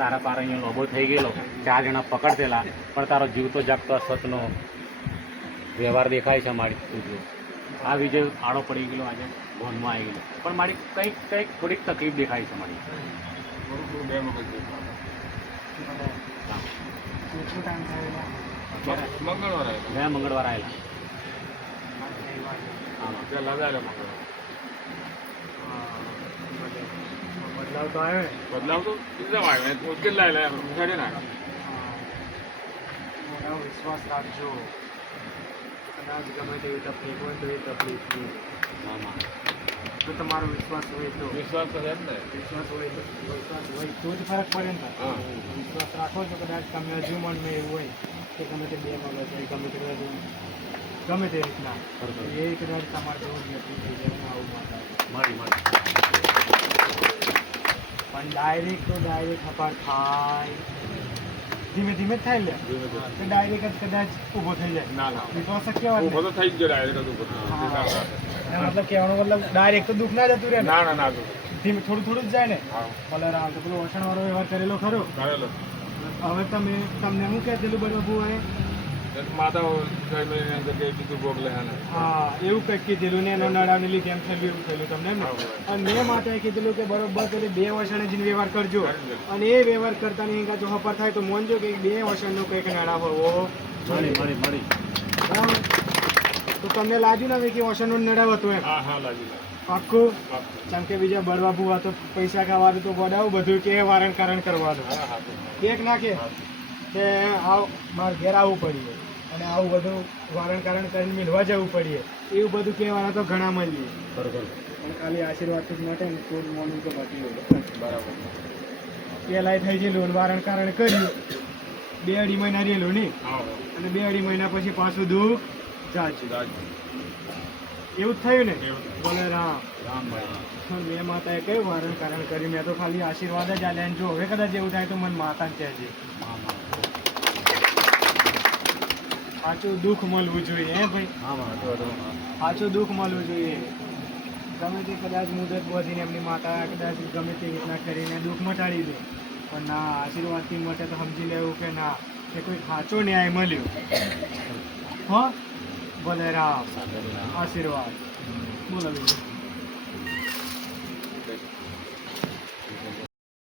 તારા પાર અહીંયા લોબો થઈ ગયેલો. ચાર જણા પકડતેલા પણ તારો જીવ તો જાગતો અસતનો વ્યવહાર દેખાય છે મારી તું આ વિજય આડો પડી ગયેલો આજે ભોનમાં આવી ગયેલો. પણ મારી કંઈક કંઈક થોડીક તકલીફ દેખાય છે મારી. થયો મંગળવાર આવેલા. હા ત્યાં લગાડે મંગળવાર. બદલાવ તો આવ્યો ને બદલાવ તો કેટલા આવ્યો મુશ્કેલ લાયેલા એમ મુસાડે નાખે મોટો વિશ્વાસ રાખજો. કદાચ ગમે તેવી તકલીફ હોય તો એ તકલીફ નહીં. તો તમારો વિશ્વાસ હોય તો. વિશ્વાસ જ ને. વિશ્વાસ હોય તો વિશ્વાસ હોય તો જ ફરક પડે ને. હા. વિશ્વાસ રાખો તો કદાચ તમે હજુ મનમાં એવું હોય કે ગમે તે બે મગજ હોય ગમે તે ગમે તે રીતના. એ કદાચ તમારે જેવું ને આવું મારી પણ ડાયરેક્ટ તો ડાયરેક્ટ ખબર થાય. ધીમે ધીમે જ થાય લે. તો ડાયરેક્ટ જ કદાચ ઊભો થઈ જાય. ના ના. વિશ્વાસ શક્ય વાત ઊભો તો થઈ જ ગયો ડાયરેક્ટ. ના એનો મતલબ કહેવાનો મતલબ ડાયરેક્ટ તો દુઃખ ના જતું રહે ના. ના ના તો ધીમે થોડું થોડું જ જાય ને. ભલે રામ તો પેલો વસણ વાળો વ્યવહાર કરેલો ખરો. કરેલો. હવે તમે તમને શું કહેતેલું બરાબર બુઆએ એક માતા અંદર કીધું ભોગ લે હા એવું કંઈક કીધેલું ને એનો એમ થયેલું એવું થયેલું તમને ને? અને મેં માતાએ કીધેલું કે બરોબર પેલી બે વર્ષને વ્યવહાર કરજો. અને એ વ્યવહાર કરતા નહીં કાં જો હપર થાય તો મોનજો કે બે વસણનો કંઈક નડાવ હોવો મળી મળી મળી. તો તમને લાગ્યું ને કે વસણનો નડાવ હતો એમ? હા હા લાગી લાગી પાક્કું. કેમ કે બીજા બળવા બુવા તો પૈસા ખાવાનું તો બડાવું બધું કે વારણ કારણ કરવાનું. હા હા એક નાખે કે. આવ મારે ઘેર આવવું પડીએ અને આવું બધું વારણ કારણ કરીને મેળવા જવું પડીએ. એવું બધું કહેવાના તો ઘણા મળીએ. બરોબર. પણ ખાલી આશીર્વાદ જ માટે ને કોઈ મોનું તો હોય બરાબર. પહેલાંય થઈ ગયેલું વારણ કારણ કર્યું. બે અઢી મહિના રહેલું હા. અને બે અઢી મહિના પછી પાછું દુઃખ જાજુ. એવું જ થયું ને? બોલે રામ રામ ભાઈ. મેં માતાએ કયું વારણ કારણ કર્યું મેં તો ખાલી આશીર્વાદ જ આલ્યા અને જો હવે કદાચ એવું થાય તો મને માતા કહેજે. સાચું દુઃખ મળવું જોઈએ હે ભાઈ? સાચું દુઃખ મળવું જોઈએ. ગમે તે કદાચ મુદત વધીને એમની માતા કદાચ ગમે તે રીતના કરીને દુઃખ મટાડી દે. પણ ના આશીર્વાદથી મટે તો સમજી લેવું કે ના કે કોઈ સાચો ન્યાય મળ્યો. હો? ભલે રામ. આશીર્વાદ. બોલો બીજું.